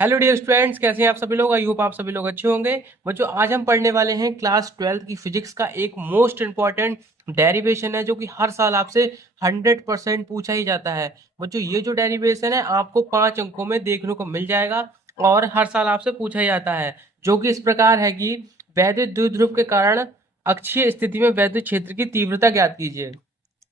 Hello dear students, कैसे हैं आप सभी लोग। आई होप आप सभी लोग अच्छे होंगे। बच्चों, आज हम पढ़ने वाले हैं क्लास 12 की फिजिक्स का एक मोस्ट इंपॉर्टेंट डेरिवेशन है जो कि हर साल आपसे 100% पूछा ही जाता है। बच्चों, ये जो डेरिवेशन है आपको 5 अंकों में देखने को मिल जाएगा और हर साल आपसे पूछा ही जाता है, जो कि इस प्रकार है कि वैद्युत द्विध्रुव के कारण अक्षीय स्थिति में वैद्युत क्षेत्र की तीव्रता ज्ञात कीजिए।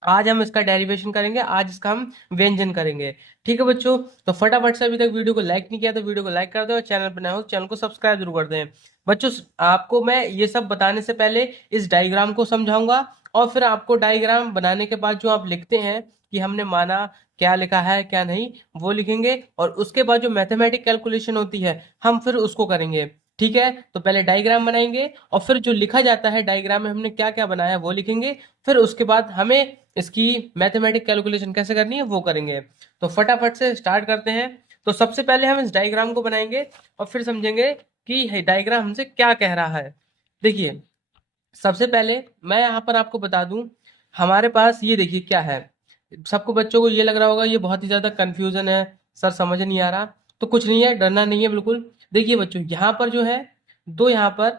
आज हम इसका डेरिवेशन करेंगे, आज इसका हम व्यंजन करेंगे। ठीक है बच्चों, तो फटाफट से अभी तक वीडियो को लाइक नहीं किया तो वीडियो को लाइक कर दें और चैनल पर नए हो चैनल को सब्सक्राइब जरूर कर दें। बच्चों, आपको मैं ये सब बताने से पहले इस डायग्राम को समझाऊंगा और फिर आपको डायग्राम बनाने के बाद जो आप लिखते हैं कि हमने माना क्या लिखा है क्या नहीं, वो लिखेंगे और उसके बाद जो मैथमेटिक कैलकुलेशन होती है हम फिर उसको करेंगे। ठीक है, तो पहले डायग्राम बनाएंगे और फिर जो लिखा जाता है डायग्राम में हमने क्या क्या बनाया वो लिखेंगे। फिर उसके बाद हमें इसकी मैथमेटिक कैलकुलेशन कैसे करनी है वो करेंगे। तो फटाफट से स्टार्ट करते हैं। तो सबसे पहले हम इस डायग्राम को बनाएंगे और फिर समझेंगे कि डायग्राम हमसे क्या कह रहा है। देखिए, सबसे पहले मैं यहाँ पर आपको बता दूं, हमारे पास ये देखिए क्या है। सबको बच्चों को ये लग रहा होगा ये बहुत ही ज्यादा कंफ्यूजन है, सर समझ नहीं आ रहा। तो कुछ नहीं है, डरना नहीं है बिल्कुल। देखिए बच्चों, यहाँ पर जो है दो यहाँ पर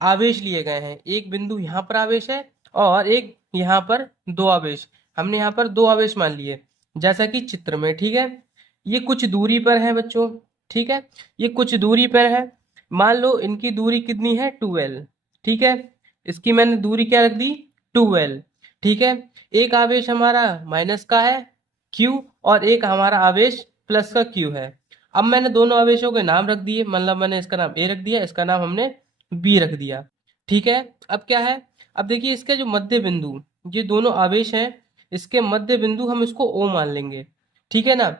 आवेश लिए गए हैं। एक बिंदु यहाँ पर आवेश है और एक यहाँ पर दो आवेश। हमने यहाँ पर दो आवेश मान लिए जैसा कि चित्र में। ठीक है, ये कुछ दूरी पर है बच्चों। ठीक है, ये कुछ दूरी पर है। मान लो इनकी दूरी कितनी है, 2L। ठीक है, इसकी मैंने दूरी क्या रख दी, 2L। ठीक है, एक आवेश हमारा माइनस का है Q और एक हमारा आवेश प्लस का Q है। अब मैंने दोनों आवेशों के नाम रख दिए, मतलब मैंने इसका नाम A रख दिया, इसका नाम हमने B रख दिया। ठीक है, अब क्या है, अब देखिए इसका जो मध्य बिंदु, ये दोनों आवेश हैं, इसके मध्य बिंदु हम इसको O मान लेंगे। ठीक है ना।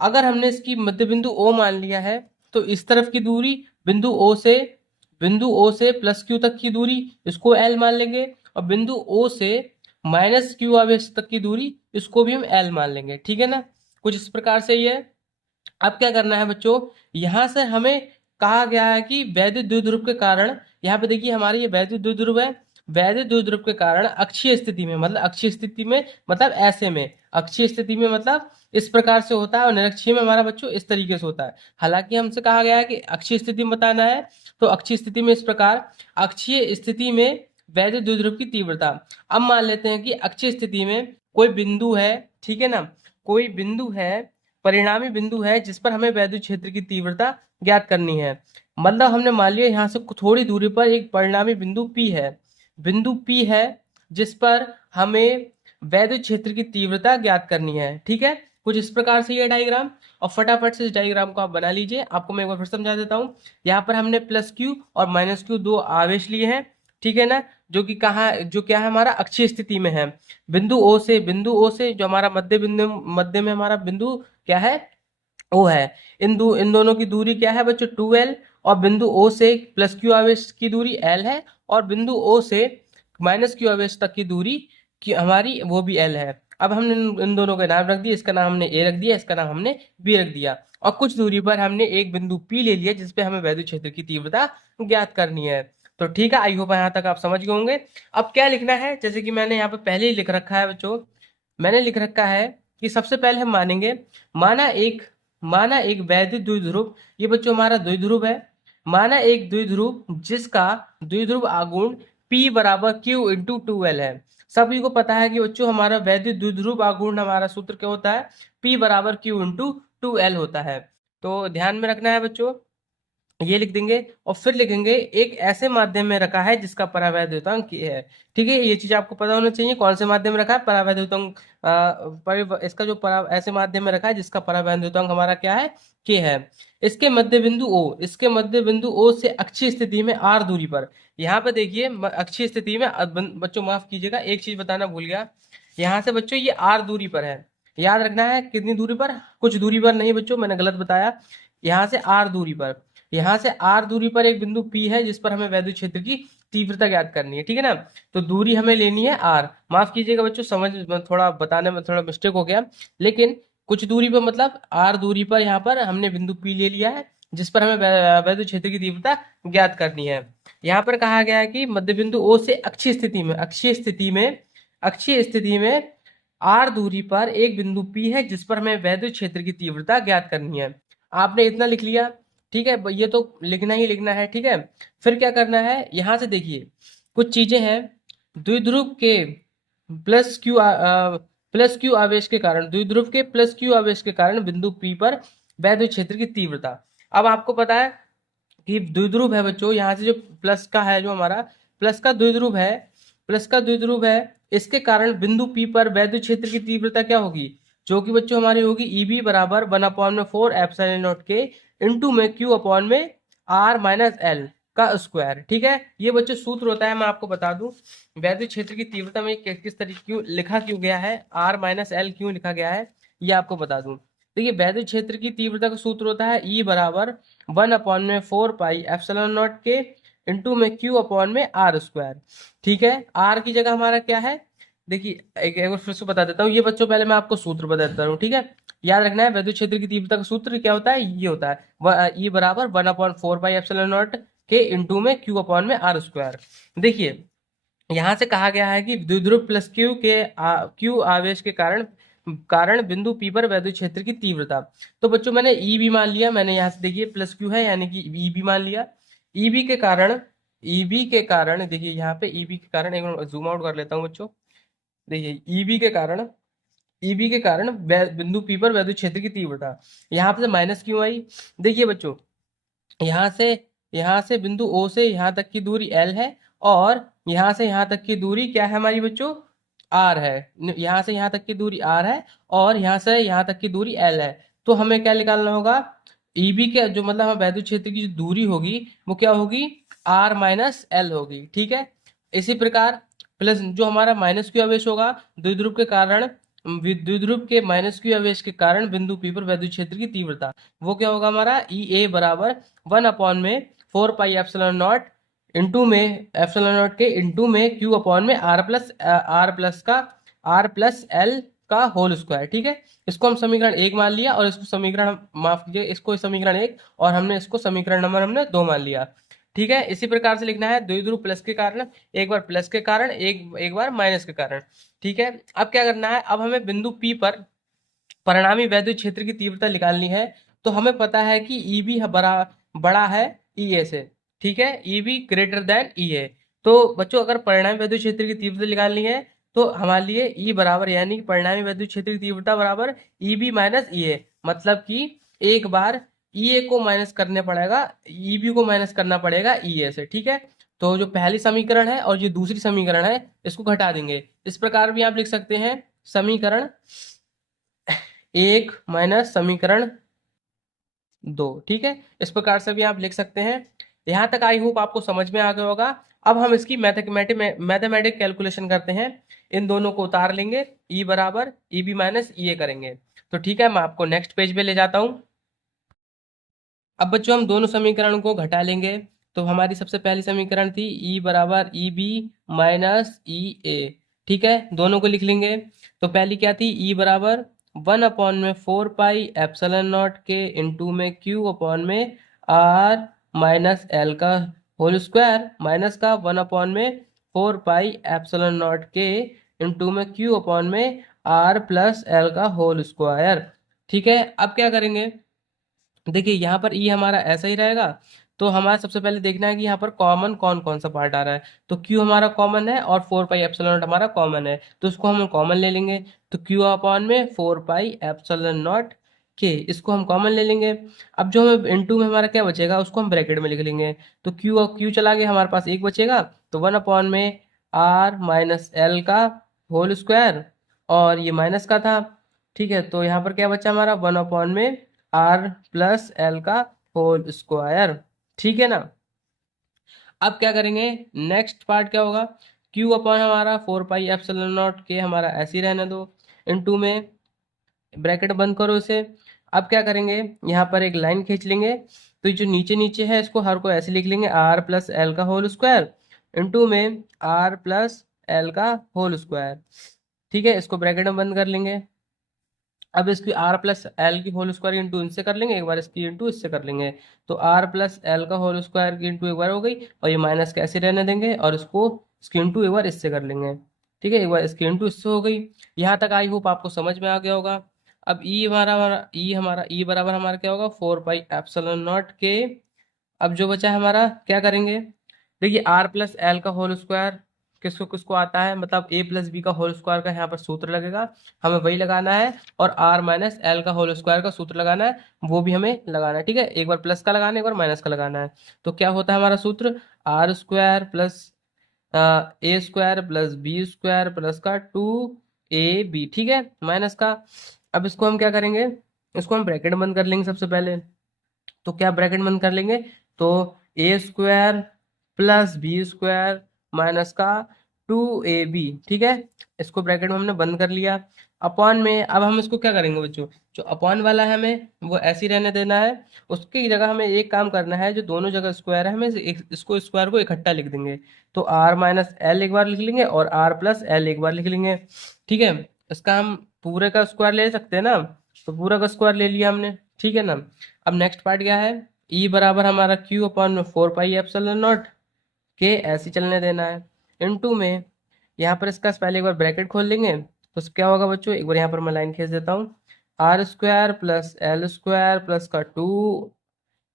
अगर हमने इसकी मध्य बिंदु O मान लिया है तो इस तरफ की दूरी बिंदु O से प्लस Q तक की दूरी इसको L मान लेंगे और बिंदु O से माइनस Q आवेश तक की दूरी इसको भी हम L मान लेंगे। ठीक है ना, कुछ इस प्रकार से ये। अब क्या करना है बच्चों, यहां से हमें कहा गया है कि वैद्युत द्विध्रुव के कारण, यहाँ पे देखिए हमारी ये वैद्युत द्विध्रुव है। वैद्युत द्विध्रुव के कारण अक्षीय स्थिति में, मतलब अक्षीय स्थिति में मतलब ऐसे में, अक्षीय स्थिति में मतलब इस प्रकार से होता है और निरक्षीय में हमारा बच्चों इस तरीके से होता है। हालांकि हमसे कहा गया है कि अक्षीय स्थिति में बताना है, तो अक्षीय स्थिति में इस प्रकार, अक्षीय स्थिति में वैद्युत द्विध्रुव की तीव्रता। अब मान लेते हैं कि अक्षीय स्थिति में कोई बिंदु है। ठीक है ना, कोई बिंदु है, परिणामी बिंदु है जिस पर हमें वैद्युत क्षेत्र की तीव्रता ज्ञात करनी है। मतलब हमने मान लिया यहाँ से थोड़ी दूरी पर एक परिणामी बिंदु P है, बिंदु P है जिस पर हमें वैद्युत क्षेत्र की तीव्रता ज्ञात करनी है। ठीक है, कुछ इस प्रकार से ये डायग्राम। और फटाफट से इस डायग्राम को आप बना लीजिए। आपको मैं एक बार फिर समझा देता हूँ। यहाँ पर हमने प्लस Q और माइनस Q दो आवेश लिए हैं। ठीक है ना, जो कि कहाँ, जो क्या है हमारा अक्षीय स्थिति में है। बिंदु O से जो हमारा मध्य में हमारा बिंदु क्या है, ओ है। इन दोनों की दूरी क्या है बच्चों, 2L। और बिंदु O से प्लस Q आवेश की दूरी L है और बिंदु O से माइनस Q आवेश तक की दूरी की हमारी वो भी L है। अब हमने इन दोनों के नाम रख दिए, इसका नाम हमने A रख दिया, इसका नाम हमने B रख दिया। और कुछ दूरी पर हमने एक बिंदु P ले लिया जिसपे हमें वैद्युत क्षेत्र की तीव्रता ज्ञात करनी है। तो ठीक है, आई होप यहाँ तक आप समझ गए होंगे। अब क्या लिखना है, जैसे कि मैंने यहाँ पे पहले ही लिख रखा है बच्चों, मैंने लिख रखा है कि सबसे पहले हम मानेंगे, माना एक माना एक वैद्युत द्विध्रुव, ये बच्चों हमारा द्विध्रुव है। माना एक द्विध्रुव जिसका द्विध्रुव आघूर्ण P बराबर Q इंटू 2L है। सभी को पता है कि बच्चों हमारा वैद्युत द्विध्रुव आघूर्ण हमारा सूत्र क्या होता है, P बराबर Q इंटू 2L होता है। तो ध्यान में रखना है बच्चों, ये लिख देंगे और फिर लिखेंगे एक ऐसे माध्यम में रखा है जिसका परावैद्युतांक ये है। ठीक है, ये चीज आपको पता होना चाहिए, कौन से माध्यम में रखा है परावैद्युतांक। इसका जो परा ऐसे माध्यम में रखा है जिसका परावैद्युतांक हमारा क्या है, के है। इसके मध्य बिंदु O से अक्षीय स्थिति में R दूरी पर। यहाँ पे देखिए अक्षीय स्थिति में, बच्चों माफ कीजिएगा एक चीज बताना भूल गया। यहाँ से बच्चों ये R दूरी पर है, याद रखना है कितनी दूरी पर, कुछ दूरी पर नहीं बच्चों, मैंने गलत बताया। यहाँ से R दूरी पर, यहाँ से R दूरी पर एक बिंदु P है जिस पर हमें वैद्युत क्षेत्र की तीव्रता ज्ञात करनी है। ठीक है ना, तो दूरी हमें लेनी है R। माफ कीजिएगा बच्चों, समझ थोड़ा बताने में थोड़ा मिस्टेक हो गया। लेकिन कुछ दूरी पर मतलब R दूरी पर यहाँ पर हमने बिंदु P ले लिया है जिस पर हमें वैद्युत क्षेत्र की तीव्रता ज्ञात करनी है। यहाँ पर कहा गया है कि मध्य बिंदु O से अक्षीय स्थिति में R दूरी पर एक बिंदु P है जिस पर हमें वैद्युत क्षेत्र की तीव्रता ज्ञात करनी है। आपने इतना लिख लिया, ठीक है, ये तो लिखना ही लिखना है, ठीक है। फिर क्या करना है, यहाँ से देखिए कुछ चीजें हैं। द्विध्रुव के प्लस क्यू प्लस क्यू आवेश के कारण, द्विध्रुव के प्लस क्यू आवेश के कारण बिंदु पी पर वैद्युत क्षेत्र की तीव्रता। अब आपको पता है कि द्विध्रुव है बच्चों, यहाँ से जो प्लस का है, जो हमारा प्लस का द्विध्रुव है, प्लस का द्विध्रुव है, इसके कारण बिंदु पी पर वैद्युत क्षेत्र की तीव्रता क्या होगी, जो कि बच्चों हमारी होगी ईबी बराबर 1/4 एप्सिलॉन नॉट के इंटू में क्यू अपॉन में आर माइनस एल का स्क्वायर, ठीक है। ये बच्चों सूत्र होता है, मैं आपको बता दूं वैद्युत क्षेत्र की तीव्रता में किस तरीके क्यों लिखा क्यों गया है, आर माइनस एल क्यों लिखा गया है, ये आपको बता दूं। देखिए वैद्युत क्षेत्र की तीव्रता का सूत्र होता है ई बराबर 1/4 पाई एप्सिलॉन नॉट के इंटू में क्यू अपॉन में आर स्क्वायर, ठीक है। आर की जगह हमारा क्या है, देखिए एक बार फिर से बता देता हूँ, ये बच्चों पहले मैं आपको सूत्र बता देता हूँ, ठीक है। याद रखना है वैद्युत क्षेत्र की तीव्रता का सूत्र क्या होता है, ये होता है ई बराबर 1/4 पाई एप्सिलॉन नॉट के इंटू में क्यू अपॉन में आर स्क्वायर। देखिए यहाँ से कहा गया है कि द्विध्रुव प्लस क्यू के क्यू आवेश के कारण कारण बिंदु पी पर वैद्युत क्षेत्र की तीव्रता। तो बच्चों मैंने ई भी मान लिया, मैंने यहाँ से देखिए प्लस क्यू है यानी कि ई भी मान लिया। ईबी के कारण, ईबी के कारण देखिए यहाँ पे ईबी के कारण, एक बार जूम आउट कर लेता हूँ बच्चों। देखिए ईबी के कारण, ईबी के कारण बिंदु पी पर वैद्युत क्षेत्र की तीव्रता, यहाँ पे माइनस क्यों आई, देखिए बच्चों यहाँ से बिंदु ओ से यहाँ तक की दूरी एल है, और यहाँ से यहाँ तक की दूरी क्या है हमारी बच्चों, आर है। यहाँ से यहाँ तक की दूरी आर है, और यहाँ से यहाँ तक की दूरी एल है। तो हमें क्या निकालना होगा, ईबी के जो मतलब हम वैद्युत क्षेत्र की जो दूरी होगी वो क्या होगी, आर माइनस एल होगी, ठीक है। इसी प्रकार प्लस जो हमारा माइनस क्यू आवेश होगा द्विध्रुव के कारण, द्विध्रुव के माइनस क्यू आवेश के कारण बिंदु पी पर वैद्युत क्षेत्र की तीव्रता, वो क्या होगा हमारा ई ए बराबर 1/4 पाई एप्सिलॉन नॉट इंटू में एप्सिलॉन नॉट के इंटू में क्यू अपॉन में आर प्लस एल का होल स्क्वायर, ठीक है। इसको हम समीकरण 1 मान लिया, और इसको समीकरण माफ कीजिए, इसको समीकरण 1 और हमने इसको समीकरण नंबर हमने 2 मान लिया, ठीक है। इसी प्रकार से लिखना है द्विध्रुव प्लस के कारण, एक बार प्लस के कारण, एक बार माइनस के कारण, ठीक है। अब क्या करना है, अब हमें बिंदु पी पर परिणामी वैद्युत क्षेत्र की तीव्रता निकालनी है। तो हमें पता है कि ईबी बड़ा है ई ए से, ठीक है, ईबी ग्रेटर देन ई ए। तो बच्चों अगर परिणामी वैद्युत क्षेत्र की तीव्रता निकालनी है तो हमारे लिए ई बराबर यानी कि परिणामी वैद्युत क्षेत्र की तीव्रता बराबर ईबी माइनस ई ए, मतलब कि एक बार ई ए को माइनस करने पड़ेगा, ईबी को माइनस करना पड़ेगा ई ए से, ठीक है। तो जो पहली समीकरण है और जो दूसरी समीकरण है इसको घटा देंगे। इस प्रकार भी आप लिख सकते हैं समीकरण 1 माइनस समीकरण 2, ठीक है। इस प्रकार से भी आप लिख सकते हैं। यहाँ तक आई होप आपको समझ में आ गया होगा। अब हम इसकी मैथमेटिक कैलकुलेशन करते हैं, इन दोनों को उतार लेंगे, ई बराबर ई बी माइनस ई ए करेंगे। तो ठीक है, मैं आपको नेक्स्ट पेज पे ले जाता हूँ। अब बच्चों हम दोनों समीकरण को घटा लेंगे। तो हमारी सबसे पहली समीकरण थी ई बराबर ई बी माइनस ई ए, ठीक है, दोनों को लिख लेंगे। तो पहली क्या थी, ई बराबर 1/4 पाई एप्सिलॉन नॉट के इंटू में क्यू अपॉन में आर माइनस एल का होल स्क्वायर, माइनस का 1/4 पाई एप्सिलॉन नॉट के इंटू में क्यू अपॉन में आर प्लस एल का होल स्क्वायर, ठीक है। अब क्या करेंगे, देखिए यहाँ पर ई हमारा ऐसा ही रहेगा। तो हमारा सबसे पहले देखना है कि यहाँ पर कॉमन कौन कौन सा पार्ट आ रहा है। तो क्यू हमारा कॉमन है और 4 पाई एप्सिलॉन नॉट हमारा कॉमन है, तो इसको हम कॉमन ले लेंगे। तो क्यू अपॉन में 4 पाई एप्सिलॉन नॉट के, इसको हम कॉमन ले लेंगे। अब जो हमें इनटू में हमारा क्या बचेगा उसको हम ब्रैकेट में लिख लेंगे। तो क्यू और क्यू चला गया, हमारे पास एक बचेगा। तो 1 में आर माइनस एल का होल स्क्वायर, और ये माइनस का था, ठीक है। तो यहाँ पर क्या बचा हमारा 1 में आर प्लस एल का होल स्क्वायर, ठीक है ना। अब क्या करेंगे, नेक्स्ट पार्ट क्या होगा, क्यू अपॉन हमारा 4 पाई एप्सिलॉन नॉट के हमारा ऐसे ही रहने दो, इनटू में ब्रैकेट बंद करो इसे। अब क्या करेंगे, यहाँ पर एक लाइन खींच लेंगे। तो जो नीचे नीचे है इसको हर को ऐसे लिख लेंगे, आर प्लस एल का होल स्क्वायर इंटू में आर प्लस एल का होल स्क्वायर, ठीक है। इसको ब्रैकेट में बंद कर लेंगे। अब इसकी आर प्लस एल की होल स्क्वायर इंटू इनसे कर लेंगे, एक बार इसकी इंटू इससे कर लेंगे। तो आर प्लस एल का होल स्क्वायर की इंटू एक बार हो गई, और ये माइनस कैसे रहने देंगे, और इसको इसकी इंटू एक बार इससे कर लेंगे, ठीक है। एक बार इसकी इंटू इससे हो गई। यहाँ तक आई होप आपको समझ में आ गया होगा। अब ई बराबर हमारा क्या होगा, 4 पाई एप्सिलॉन नॉट के। अब जो बचा है हमारा क्या करेंगे, देखिए आर प्लस एल का होल स्क्वायर किसको किसको आता है, मतलब ए प्लस बी का होल स्क्वायर का यहाँ पर सूत्र लगेगा, हमें वही लगाना है। और आर माइनस एल का होल स्क्वायर का सूत्र लगाना है, वो भी हमें लगाना है। ठीक है, एक बार प्लस का लगाना है, एक बार माइनस का लगाना है। तो क्या होता है हमारा सूत्र, R square plus A square plus B square plus का 2ab, ठीक है, माइनस का। अब इसको हम क्या करेंगे, इसको हम ब्रैकेट बंद कर लेंगे सबसे पहले। तो क्या ब्रैकेट बंद कर लेंगे, तो A square plus B square minus का 2ab, ठीक है, इसको ब्रैकेट में हमने बंद कर लिया। अपॉन में अब हम इसको क्या करेंगे बच्चों, जो अपॉन वाला है हमें वो ऐसे ही रहने देना है। उसकी जगह हमें एक काम करना है, जो दोनों जगह स्क्वायर है हमें इसको स्क्वायर को इकट्ठा लिख देंगे। तो आर माइनस एल एक बार लिख लेंगे और आर प्लस एल एक बार लिख लेंगे। ठीक है, इसका हम पूरे का स्क्वायर ले सकते हैं ना, तो पूरा का स्क्वायर ले लिया हमने। ठीक है ना। अब नेक्स्ट पार्ट क्या है, ई बराबर हमारा Q upon 4 pi epsilon not के ऐसे चलने देना है। इनटू में यहाँ पर इसका पहले एक बार ब्रैकेट खोल लेंगे, तो क्या होगा बच्चों, एक बार यहाँ पर मैं लाइन खींच देता हूँ, R square plus L square plus का 2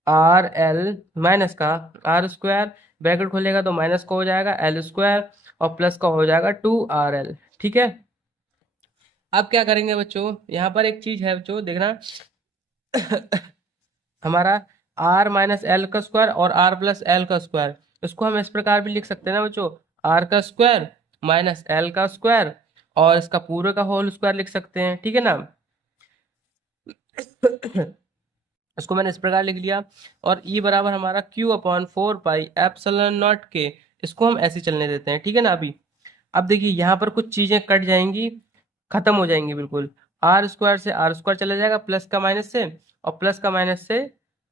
RL माइनस का आर स्क्वायर, ब्रैकेट खोलेगा तो माइनस का हो जाएगा एल स्क्वायर और प्लस का हो जाएगा 2RL। ठीक है, अब क्या करेंगे बच्चों, यहाँ पर एक चीज है बच्चों देखना, हमारा आर माइनस एल का स्क्वायर और आर प्लस एल का स्क्वायर, इसको हम इस प्रकार भी लिख सकते हैं ना बच्चों, आर का स्क्वायर माइनस एल का स्क्वायर और इसका पूरे का होल स्क्वायर लिख सकते हैं। ठीक है ना। इसको मैंने इस प्रकार लिख लिया। और ई बराबर हमारा Q upon 4 pi epsilon not के, इसको हम ऐसे चलने देते हैं। ठीक है ना। अभी अब देखिए यहाँ पर कुछ चीजें कट जाएंगी, खत्म हो जाएंगी बिल्कुल। आर स्क्वायर से आर स्क्वायर चला जाएगा प्लस का माइनस से, और प्लस का माइनस से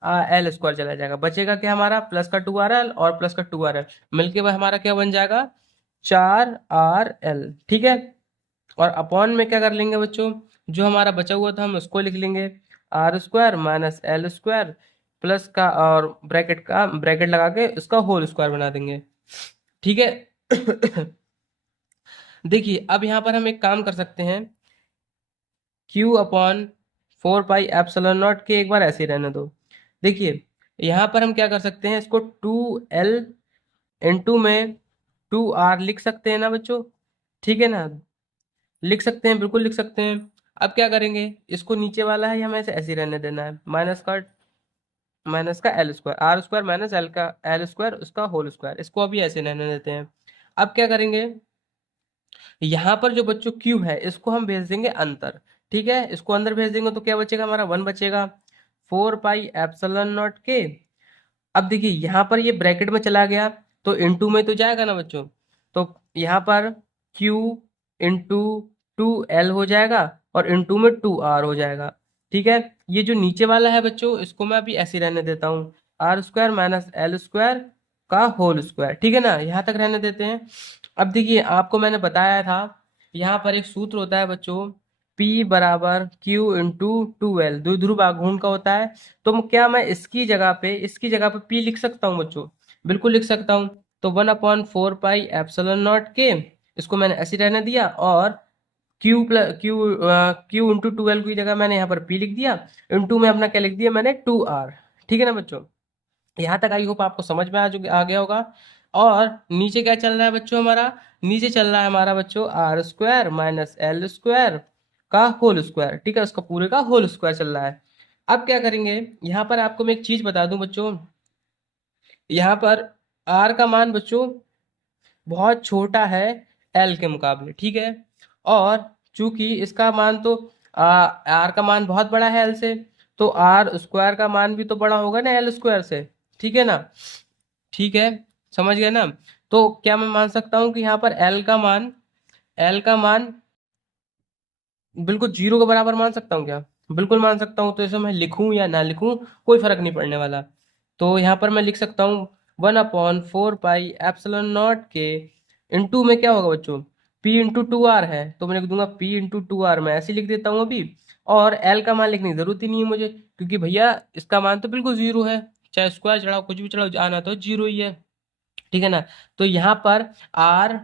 एल स्क्वायर चला जाएगा। बचेगा क्या हमारा, प्लस का 2RL और प्लस का 2RL मिलके वह हमारा क्या बन जाएगा, 4RL। ठीक है, और अपॉन में क्या कर लेंगे बच्चों, जो हमारा बचा हुआ था हम उसको लिख लेंगे, R square minus L square plus का और ब्रैकेट लगा के उसका होल स्क्वायर बना देंगे। ठीक है। देखिए अब यहाँ पर हम एक काम कर सकते हैं, Q upon 4 pi epsilon not के एक बार ऐसे ही रहने दो। देखिए यहाँ पर हम क्या कर सकते हैं, इसको 2L इंटू में 2R लिख सकते हैं ना बच्चों। ठीक है ना, लिख सकते हैं, बिल्कुल लिख सकते हैं। अब क्या करेंगे, इसको नीचे वाला है हमें ऐसे ही रहने देना है, माइनस का L square, R square minus L का एल स्क्वायर उसका होल स्क्वायर, इसको अभी ऐसे रहने देते हैं। अब क्या करेंगे, यहाँ पर जो बच्चों क्यू है इसको हम भेज देंगे अंदर। ठीक है, इसको अंदर भेज देंगे तो क्या बचेगा हमारा, 1 बचेगा। 4 पाई एप्सिलॉन नॉट के, अब देखिए यहाँ पर ये ब्रैकेट में चला गया तो इनटू में तो जाएगा ना बच्चों, तो यहाँ पर Q इंटू 2L हो जाएगा और इनटू में 2R हो जाएगा। ठीक है, ये जो नीचे वाला है बच्चों इसको मैं अभी ऐसे रहने देता हूँ, R square minus L square का होल स्क्वायर। ठीक है ना, यहाँ तक रहने देते हैं। अब देखिए आपको मैंने बताया था यहाँ पर एक सूत्र होता है बच्चों, P बराबर Q इंटू 2L, द्विध्रुव आघूर्ण का होता है। तो क्या मैं इसकी जगह पे P लिख सकता हूँ बच्चों, बिल्कुल लिख सकता हूँ। तो 1/4 पाई एप्सिलॉन नॉट के, इसको मैंने ऐसे रहने दिया, और क्यू इंटू 2L की जगह मैंने यहाँ पर P लिख दिया, इंटू में अपना क्या लिख दिया मैंने 2R। ठीक है ना बच्चों, यहाँ तक आई होप आपको समझ में आ गया होगा। और नीचे क्या चल रहा है बच्चों हमारा, नीचे चल रहा है हमारा बच्चों R square minus L square का होल स्क्वायर। ठीक है, उसका पूरे का होल स्क्वायर चल रहा है। अब क्या करेंगे, यहाँ पर आपको मैं एक चीज बता दूं बच्चों, यहाँ पर आर का मान बच्चों बहुत छोटा है एल के मुकाबले। ठीक है, और चूंकि इसका मान तो आर का मान बहुत बड़ा है एल से, तो आर स्क्वायर का मान भी तो बड़ा होगा ना एल स्क्वायर से। ठीक है ना, ठीक है, समझ गए ना। तो क्या मैं मान सकता हूँ कि यहाँ पर एल का मान बिल्कुल 0 के बराबर मान सकता हूँ क्या, बिल्कुल मान सकता हूँ। तो इसे मैं लिखूं या ना लिखूं कोई फर्क नहीं पड़ने वाला। तो यहाँ पर मैं लिख सकता हूँ 1/4 पाई एप्सिलॉन नॉट के, इंटू में क्या होगा बच्चों, P इंटू 2R है तो मैं लिख दूंगा P इंटू 2R, मैं ऐसे लिख देता हूँ अभी। और L का मान लिखने की जरूरत ही नहीं है मुझे, क्योंकि भैया इसका मान तो बिल्कुल 0 है, चाहे स्क्वायर चढ़ाओ कुछ भी चढ़ाओ आना तो 0 ही है। ठीक है ना, तो यहाँ पर R,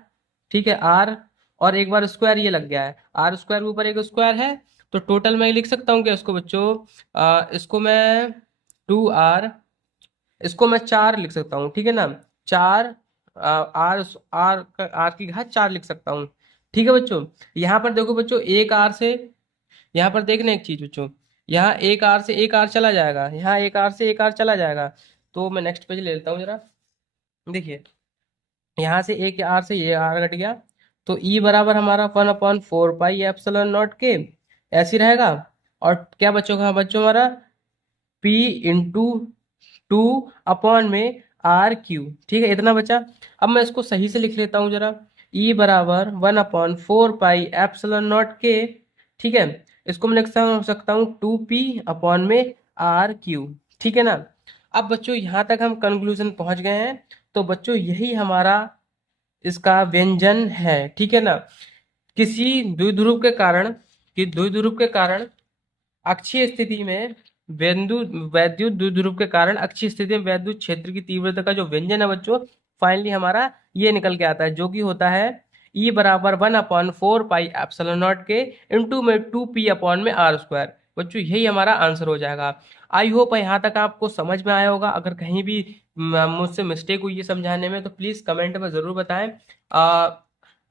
ठीक है, R और एक बार स्क्वायर ये लग गया है, आर स्क्वायर के ऊपर एक स्क्वायर है तो टोटल मैं लिख सकता हूँ क्या इसको बच्चों? इसको मैं 2r, इसको मैं 4 लिख सकता हूँ, ठीक है ना? 4 आर आर की घात 4 लिख सकता हूँ, ठीक है बच्चों। यहाँ पर देखो बच्चों, एक आर से, यहाँ पर देखना एक चीज बच्चों, यहाँ एक आर से एक आर चला जाएगा, यहाँ एक आर से एक आर चला जाएगा। तो मैं नेक्स्ट पेज ले लेता हूँ जरा, देखिए यहाँ से एक आर से ये आर घट गया, तो ई बराबर हमारा 1/4 पाई एप्सिलॉन नॉट के, ऐसे ही रहेगा। और क्या बच्चों का बच्चों हमारा P इंटू 2 में RQ, ठीक है, इतना बचा। अब मैं इसको सही से लिख लेता हूँ जरा, E बराबर 1/4 पाई एप्सिलॉन नॉट के, ठीक है। इसको मैं लिख सकता हूँ 2P में RQ, ठीक है ना। अब बच्चों यहाँ तक हम कंक्लूजन पहुंच गए हैं। तो बच्चों यही हमारा इसका व्यंजन है, ठीक है ना। किसी द्विध्रुव के कारण, अक्षीय स्थिति में वैद्युत द्विध्रुव के कारण अक्षीय स्थिति में वैद्युत क्षेत्र की तीव्रता का जो व्यंजन है बच्चों, फाइनली हमारा ये निकल के आता है, जो कि होता है E बराबर 1/4 पाई एप्सिलॉन नॉट के इंटू में 2P/r²। बच्चों यही हमारा आंसर हो जाएगा। आई होप यहाँ तक आपको समझ में आया होगा। अगर कहीं भी मुझसे मिस्टेक हुई है समझाने में तो प्लीज कमेंट में जरूर बताएं।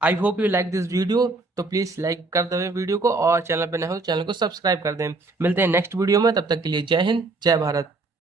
I hope you like this video. तो प्लीज लाइक कर दें वीडियो को, और चैनल पर नए हो तो चैनल को सब्सक्राइब कर दें। मिलते हैं नेक्स्ट वीडियो में, तब तक के लिए जय हिंद, जय भारत।